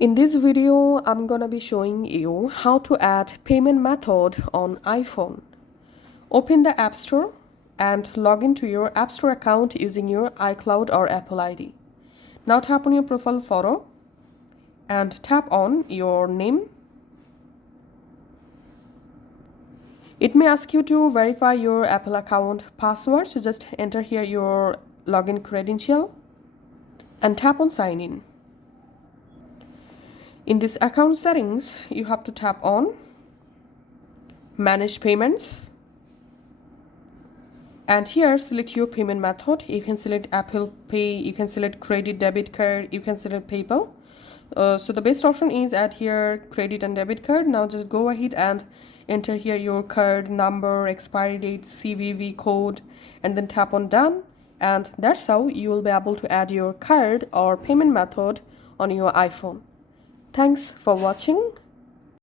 In this video, I'm gonna be showing you how to add payment method on iPhone. Open the App Store and log into your App Store account using your iCloud or Apple ID. Now tap on your profile photo and tap on your name. It may ask you to verify your Apple account password, so just enter here your login credential and tap on sign in. In this account settings, you have to tap on manage payments and here select your payment method. You can select Apple Pay, you can select credit debit card, you can select PayPal. So the best option is add here credit and debit card. Now just go ahead and enter here your card number, expiry date, CVV code, and then tap on done, and that's how you will be able to add your card or payment method on your iPhone. Thanks for watching.